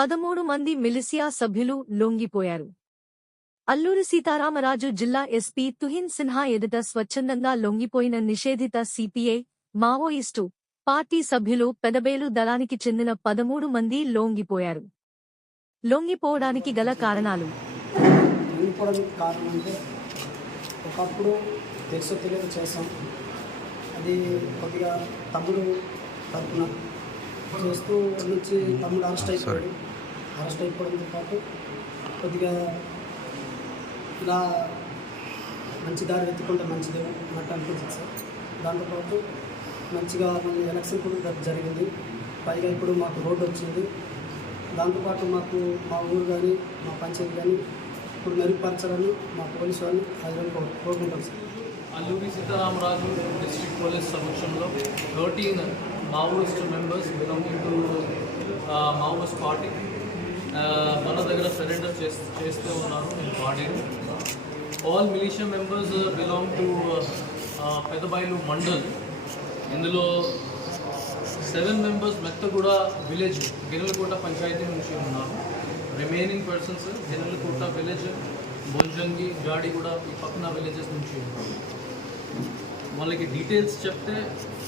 13 మంది మిలిసియా సభ్యులు లొంగిపోయారు. అల్లూరి సీతారామరాజు జిల్లా ఎస్పీ తుహిన్ సిన్హా ఎదుట స్వచ్ఛందంగా లొంగిపోయిన నిషేధిత సిపిఐ, మావోయిస్టు పార్టీ సభ్యులు పెదబేలు దళానికి చెందిన 13 మంది లొంగిపోయారు. లొంగిపోవడానికి గల కారణాలు ఒకప్పుడు తెలుసో తెలియదు చేస్తాం, అది కొద్దిగా తమ్ముడు తరఫున చేస్తూ నుంచి తమ్ముడు అరెస్ట్ అయిపోవడంతో పాటు కొద్దిగా ఇలా మంచి దారి వెతుకుంటే మంచిదే అన్నట్టు అనిపించింది సార్. దాంతోపాటు మంచిగా మళ్ళీ ఎలక్షన్ కూడా జరిగింది, పైగా ఇప్పుడు మాకు రోడ్డు వచ్చింది. దాంతోపాటు మాకు మా ఊరు కానీ మా పంచాయతీ కానీ ఇప్పుడు మెరుగుపరచాలని మా పోలీసు వాళ్ళు అది కోరుకుంటాం sir. Alluri Sitaramaraju district police సమక్షంలో 13 Maoist members belonging to Maoist party మన దగ్గర సరెండర్ చేస్తూ ఉన్నారు ఈ బాడీని. All militia members belong to Pedabailu mandal. ఇందులో 7 మెంబర్స్ మెత్తగూడ విలేజ్ గిన్నెలకోట పంచాయతీ నుంచి ఉన్నారు. రిమైనింగ్ పర్సన్స్ గిన్నెలకోట విలేజ్, బొంజంగి, జాడిగూడ ఈ పక్కన విలేజెస్ నుంచి ఉన్నారు. వాళ్ళకి డీటెయిల్స్ చెప్తే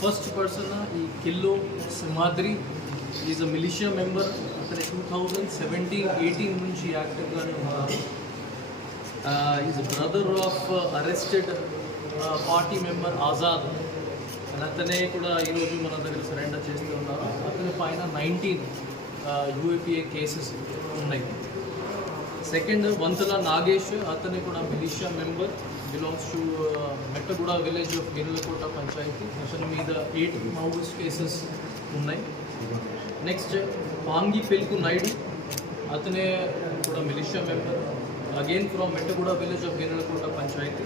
ఫస్ట్ పర్సన్ ఈ Killo Simhadri is a militia member. అతను 2017-18 నుంచి యాక్టివ్గానే ఉన్నారు. Is brother of arrested party member Azad. అతనే కూడా ఈరోజు మన దగ్గర సరెండర్ చేస్తూ ఉన్నారు. అతని పైన 19 యూఏపీఏ కేసెస్ ఉన్నాయి. సెకండ్ వంతల నాగేష్, అతని కూడా militia member, belongs to Mettaguda village of Ginnelakota panchayat. అతని మీద 8 మావోయిస్ట్ కేసెస్ ఉన్నాయి. నెక్స్ట్ పాంగి పెల్కు నాయుడు, అతనే కూడా militia member, again from Mettaguda village of Ginnelakota panchayat.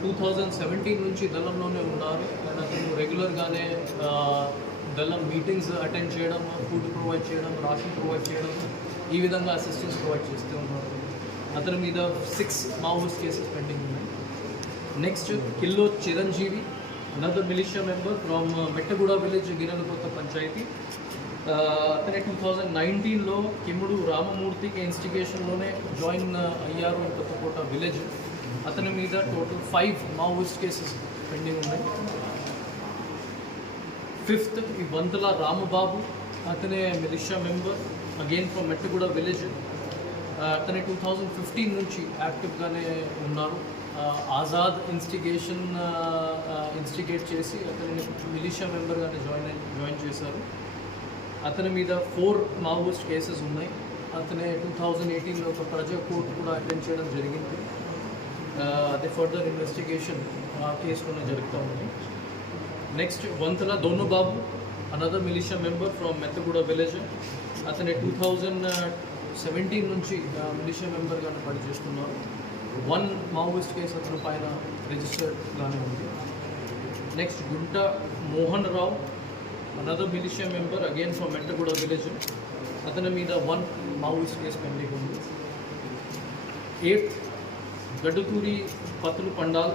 2017 నుంచి దళంలోనే ఉన్నారు. అండ్ అతను రెగ్యులర్గానే దళం మీటింగ్స్ అటెండ్ చేయడం, ఫుడ్ ప్రొవైడ్ చేయడం, రాషన్ ప్రొవైడ్ చేయడం, ఈ విధంగా అసిస్టెన్స్ ప్రొవైడ్ చేస్తూ ఉన్నారు. అతని మీద 6 మావోయిస్ట్ కేసెస్ పెండింగ్ ఉన్నాయి. Next Killo Chiranjeevi, another militia member from Mettaguda village Ginnelakota panchayat. అతనే 2019లో కిమ్ముడు రామమూర్తికి ఇన్స్టిగేషన్లోనే జాయిన్ అయ్యారు కొత్తకోట విలేజ్. అతని మీద టోటల్ 5 మావోయిస్ట్ కేసెస్ పెండింగ్ ఉన్నాయి. ఫిఫ్త్ ఈ వంతల రామబాబు, అతనే militia member, again from Mettaguda village. అతని 2015 నుంచి యాక్టివ్గానే ఉన్నారు. ఆజాద్ ఇన్స్టిగేట్ చేసి అతని మిలిషియా మెంబర్గానే జాయిన్ చేశారు. అతని మీద 4 మావోయిస్ట్ కేసెస్ ఉన్నాయి. అతనే 2018లో ఒక ప్రజా కోర్టు కూడా అటెండ్ చేయడం జరిగింది. అదే ఫర్దర్ ఇన్వెస్టిగేషన్ ఆ కేసులోనే జరుగుతూ ఉంది. Next Vantala Donubabu, another militia member from Mettaguda village. అతని 2017 నుంచి మిలిషియా మెంబర్గానే పనిచేస్తున్నారు. 1 మావోయిస్ట్ కేసు అతని పైన రిజిస్టర్డ్గానే ఉంది. Next Gunta Mohan Rao, another militia member, again from Mettaguda village. అతని మీద 1 మావోయిస్ట్ కేసు పెండింగ్ ఉంది. 8th గడ్డుతూరి పత్తులు పండాల,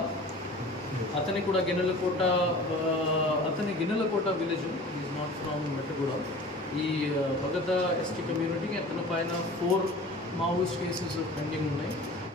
అతని కూడా Ginnelakota village, is not from Mettaguda. ఈ భగత ఎస్టీ కమ్యూనిటీకి అతని పైన 4 మావోయిస్ట్ కేసెస్ పెండింగ్ ఉన్నాయి.